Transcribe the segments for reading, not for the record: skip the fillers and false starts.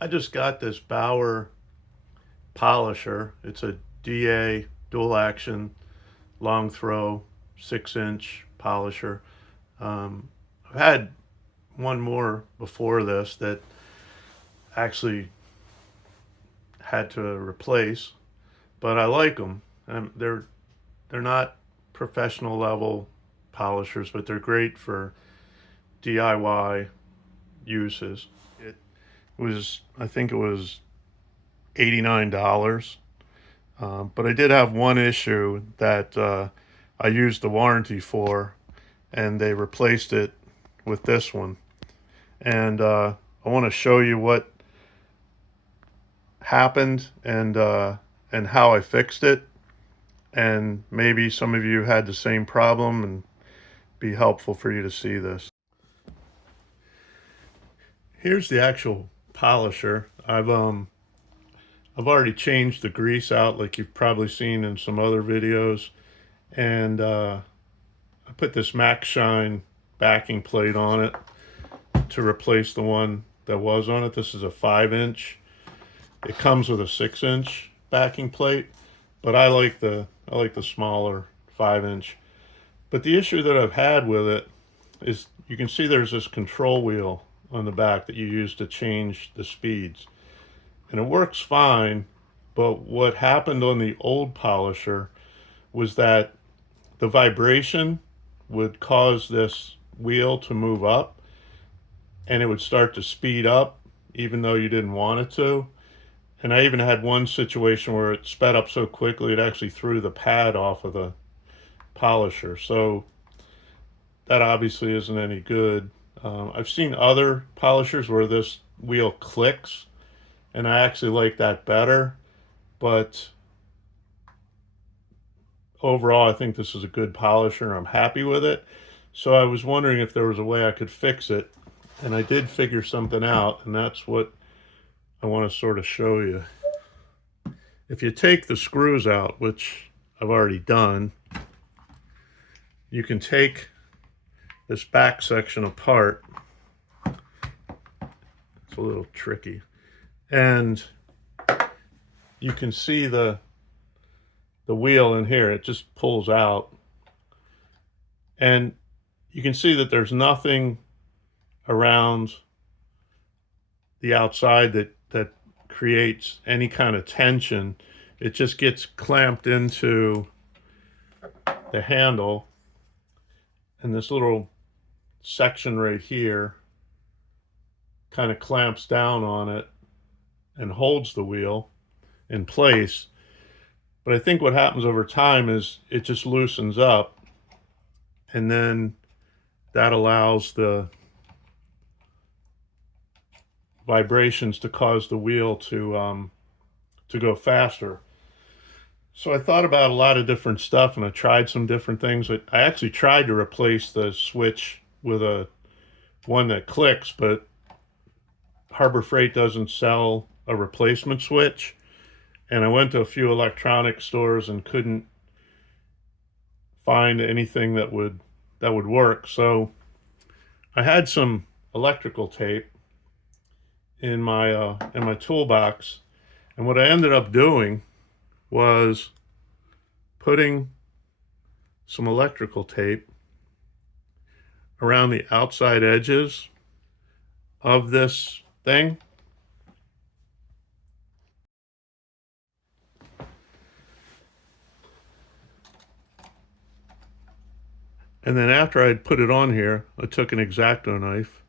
I just got this Bauer Polisher. It's a DA dual action long throw 6-inch polisher. I've had one more before this that actually had to replace, but I like them. They're not professional level polishers, but they're great for DIY uses. It was, I think it was $89. But I did have one issue that I used the warranty for, and they replaced it with this one. And I want to show you what happened and how I fixed it. And maybe some of you had the same problem, and be helpful for you to see this. Here's the actual polisher. I've already changed the grease out, like you've probably seen in some other videos, and I put this Max Shine backing plate on it to replace the one that was on it. This is a 5-inch. It comes with a 6-inch backing plate, but I like the smaller 5-inch. But the issue that I've had with it is you can see there's this control wheel on the back that you use to change the speeds. And it works fine, but what happened on the old polisher was that the vibration would cause this wheel to move up, and it would start to speed up even though you didn't want it to. And I even had one situation where it sped up so quickly it actually threw the pad off of the polisher. So that obviously isn't any good. I've seen other polishers where this wheel clicks, and I actually like that better. But overall, I think this is a good polisher, and I'm happy with it. So I was wondering if there was a way I could fix it, and I did figure something out, and that's what I want to sort of show you. If you take the screws out, which I've already done, you can take this back section apart. It's a little tricky. And you can see the wheel in here. It just pulls out. And you can see that there's nothing around the outside that creates any kind of tension. It just gets clamped into the handle, and this little section right here kind of clamps down on it and holds the wheel in place. But I think what happens over time is it just loosens up, and then that allows the vibrations to cause the wheel to go faster. So I thought about a lot of different stuff, and I tried some different things. I actually tried to replace the switch with one that clicks, but Harbor Freight doesn't sell a replacement switch. And I went to a few electronic stores and couldn't find anything that would work. So I had some electrical tape in my toolbox, and what I ended up doing was putting some electrical tape around the outside edges of this thing. And then after I'd put it on here, I took an X-Acto knife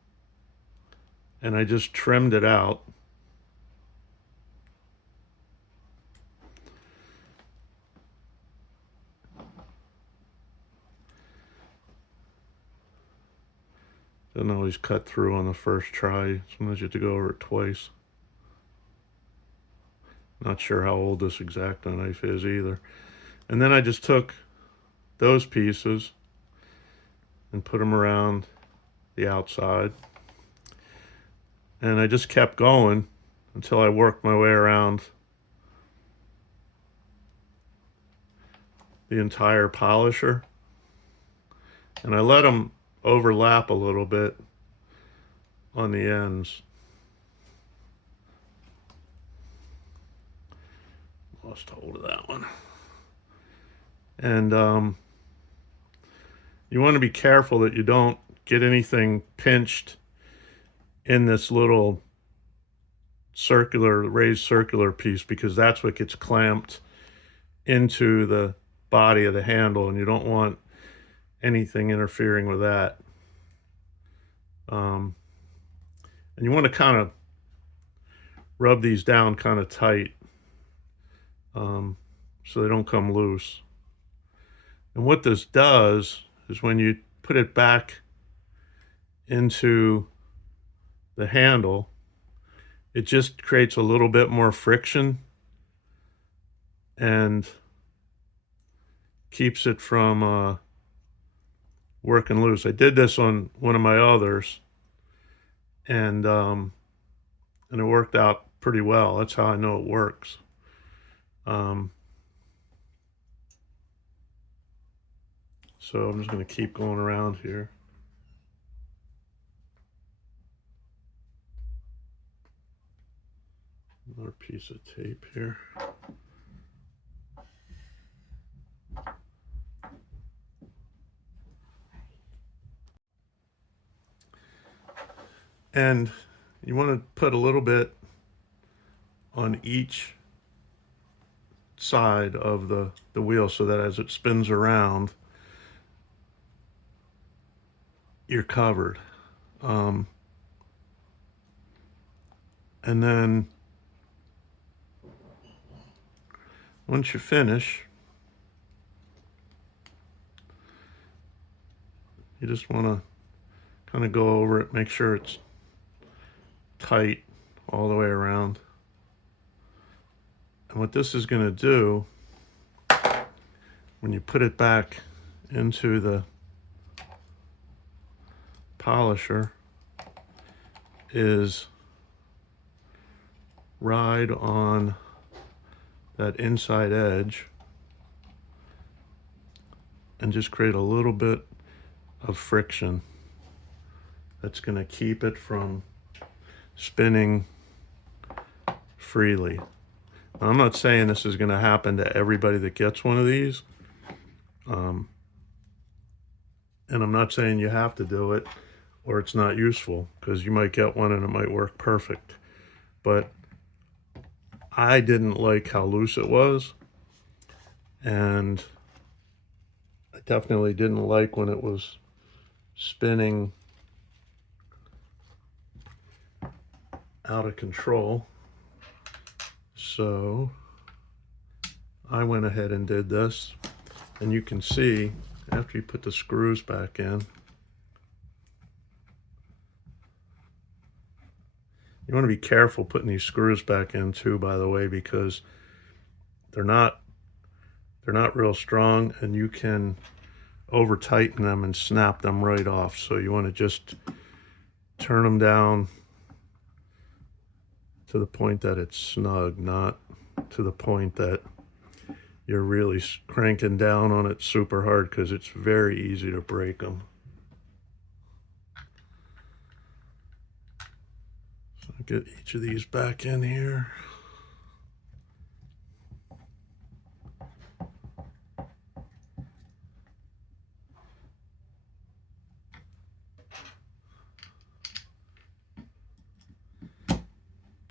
and I just trimmed it out. Doesn't always cut through on the first try. Sometimes you have to go over it twice. Not sure how old this X-Acto knife is either. And then I just took those pieces and put them around the outside. And I just kept going until I worked my way around the entire polisher. And I let them overlap a little bit on the ends. lost hold of that one. And you want to be careful that you don't get anything pinched in this little circular, raised circular piece, because that's what gets clamped into the body of the handle, and you don't want anything interfering with that. And you want to kind of rub these down kind of tight, so they don't come loose. And what this does is when you put it back into the handle, it just creates a little bit more friction and keeps it from working loose. I did this on one of my others, and it worked out pretty well. That's how I know it works. So I'm just going to keep going around here. Another piece of tape here. And you want to put a little bit on each side of the wheel so that as it spins around, you're covered. And then once you finish, you just want to kind of go over it, make sure it's tight all the way around. And what this is going to do, when you put it back into the polisher, is ride on that inside edge and just create a little bit of friction that's going to keep it from spinning freely. Now, I'm not saying this is going to happen to everybody that gets one of these, and I'm not saying you have to do it or it's not useful, because you might get one and it might work perfect. But I didn't like how loose it was, and I definitely didn't like when it was spinning out of control. So I went ahead and did this, and you can see after you put the screws back in, you want to be careful putting these screws back in too, by the way, because they're not real strong, and you can over tighten them and snap them right off. So you want to just turn them down to the point that it's snug, not to the point that you're really cranking down on it super hard, because it's very easy to break them. So I'll get each of these back in here.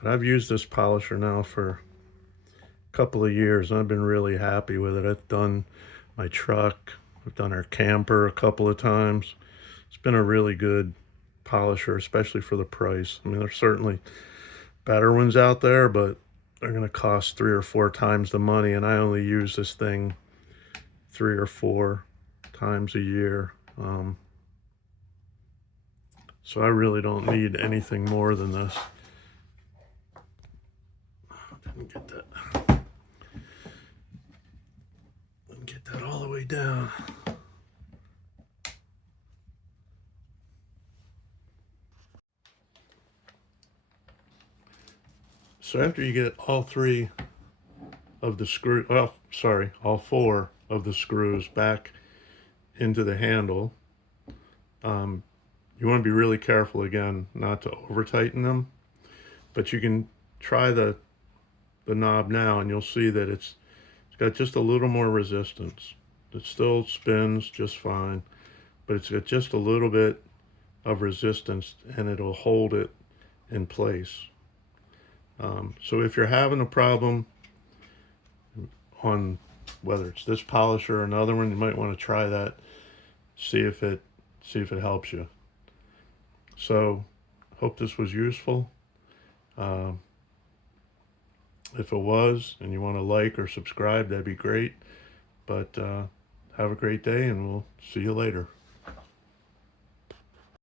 But I've used this polisher now for a couple of years, and I've been really happy with it. I've done my truck, I've done our camper a couple of times. It's been a really good polisher, especially for the price. I mean, there's certainly better ones out there, but they're going to cost 3 or 4 times the money, and I only use this thing 3 or 4 times a year. So I really don't need anything more than this. Didn't get that all the way down. So after you get all 3 of the screw, well, sorry, all 4 of the screws back into the handle, you want to be really careful again not to over tighten them, but you can try the the knob now, and you'll see that it's got just a little more resistance. It still spins just fine, but it's got just a little bit of resistance, and it'll hold it in place. So if you're having a problem on whether it's this polisher or another one, you might want to try that. See if it helps you. So, hope this was useful. If it was, and you want to like or subscribe, that'd be great. But have a great day, and we'll see you later.